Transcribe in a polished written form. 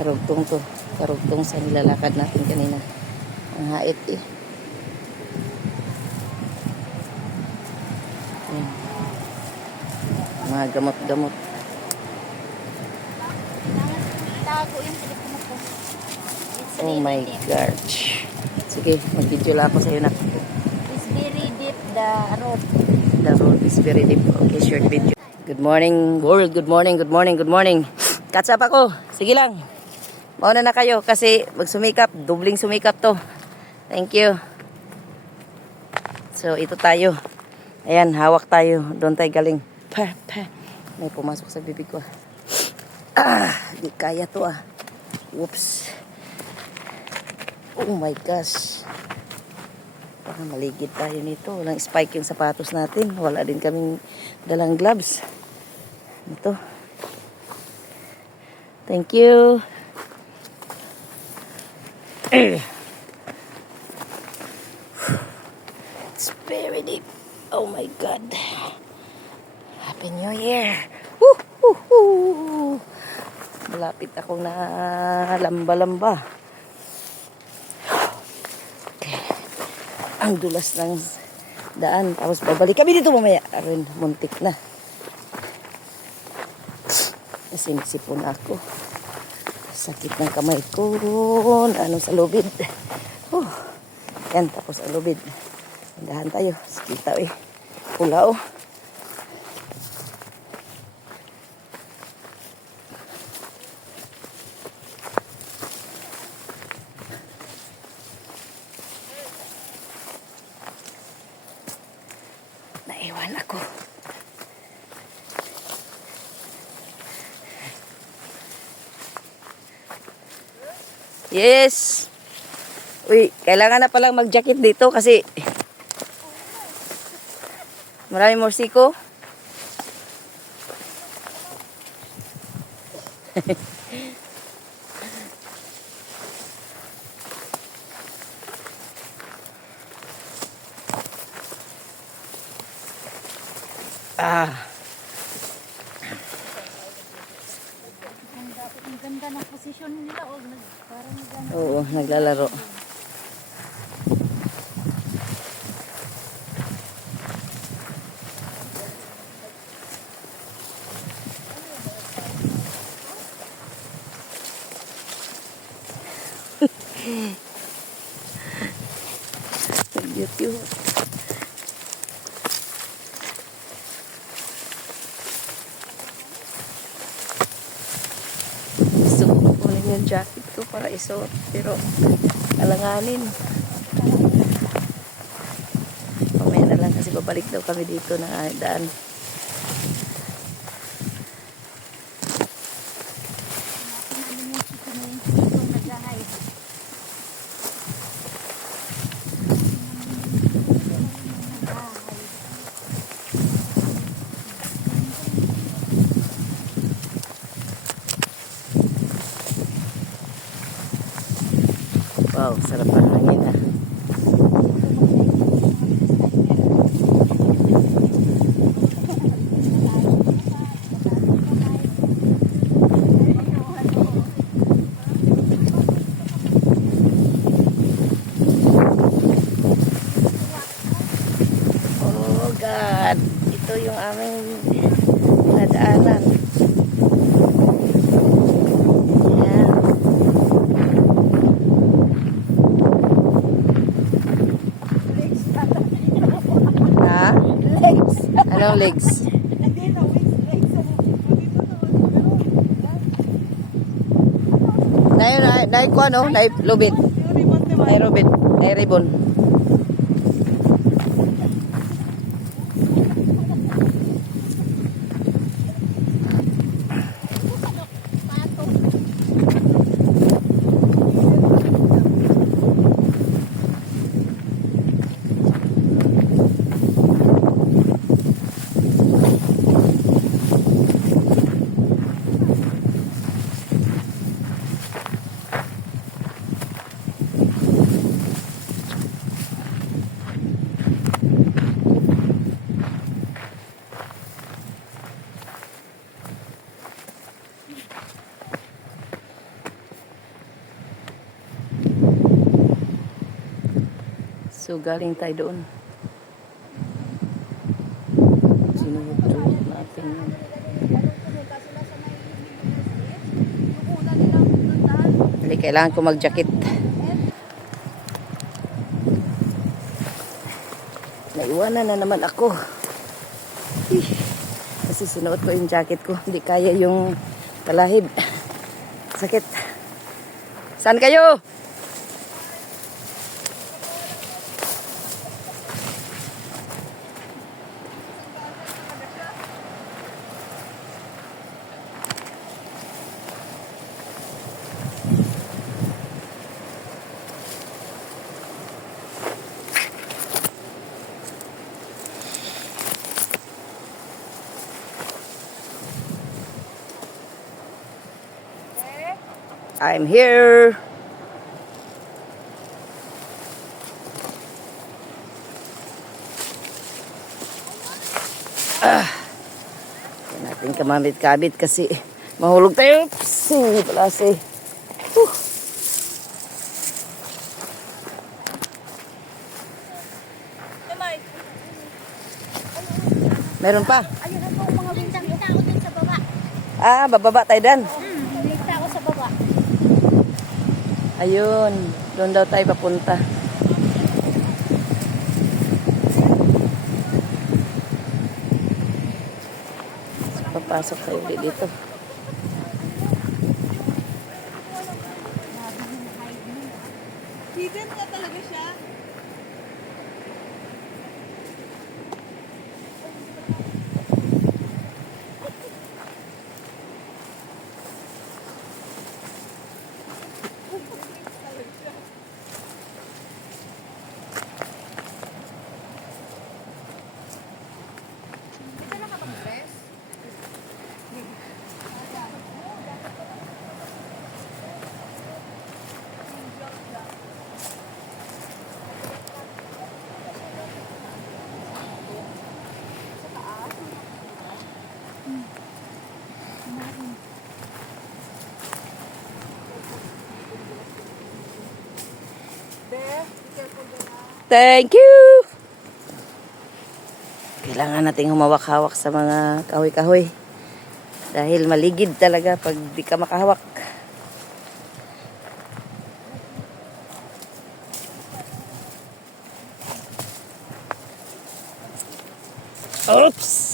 Karugtong to. Karugtong sa nilalakad natin kanina. Ang hait eh. Ayan. Mga gamot-gamot. Tago yung telepono ko. Oh my gosh. Sige, mag-video lang ako sa'yo na. It's very deep, the road. The road is very deep. Okay, short video. Good morning, world. Good morning, good morning, good morning. Catch up ako. Sige lang. Mauna na kayo kasi magsumikap. Dubling sumikap to. Thank you. So, ito tayo. Ayan, hawak tayo. Doon tayo galing. Pa. May pumasok sa bibig ko. Di kaya to ah. Whoops. Oh my gosh. Baka maligid tayo nito. Walang spike yung sapatos natin. Wala din kaming dalang gloves. Ito. Thank you. It's very deep. Oh my God. Happy New Year. Woo! Woo! Woo! Malapit akong na lamba-lamba. Okay. Ang dulas ng daan. Tapos babalik kami dito mamaya. Aron, muntik na. Sinisipon ako. Sakit ng kamay ko. Ano sa lubid. Yan, tapos ang lubid. Dahan tayo. Sikita eh. Pula oh. Naiwan ako. Yes. Uy, kailangan na palang mag-jacket dito kasi marami morsiko. Ang ganda ng posisyon nila. Parang gano'n. Oo, naglalaro. YouTube. Gusto ko kunin yung jacket ko para isuot pero alanganin. Mamaya na lang kasi babalik daw kami dito ng daan. Wow, sarap ang hangin ah. Oh God, ito yung aming nadaanan. Anong legs? Nay ko ano? Nay lubid. Nay rubid. Nay ribbon. So, galing tayo doon. Sinuhot natin yun. Hindi, kailangan ko mag-jacket. Naiwanan na naman ako. Kasi sinuot ko yung jacket ko. Hindi kaya yung palahib. Sakit. Saan kayo? I'm here. Yan natin kamamit-kabit kasi mahulog tayo. Hindi pala si. Meron pa. Ayun na po mga windang tao dun sa baba. Ah, bababa tayo dan. May tao sa baba. Ayun, doon daw tayo papunta. Papasok tayo ulit dito. Hidden nga talaga siya. Thank you! Kailangan nating humawak-hawak sa mga kahoy-kahoy. Dahil maligid talaga pag di ka makahawak. Oops!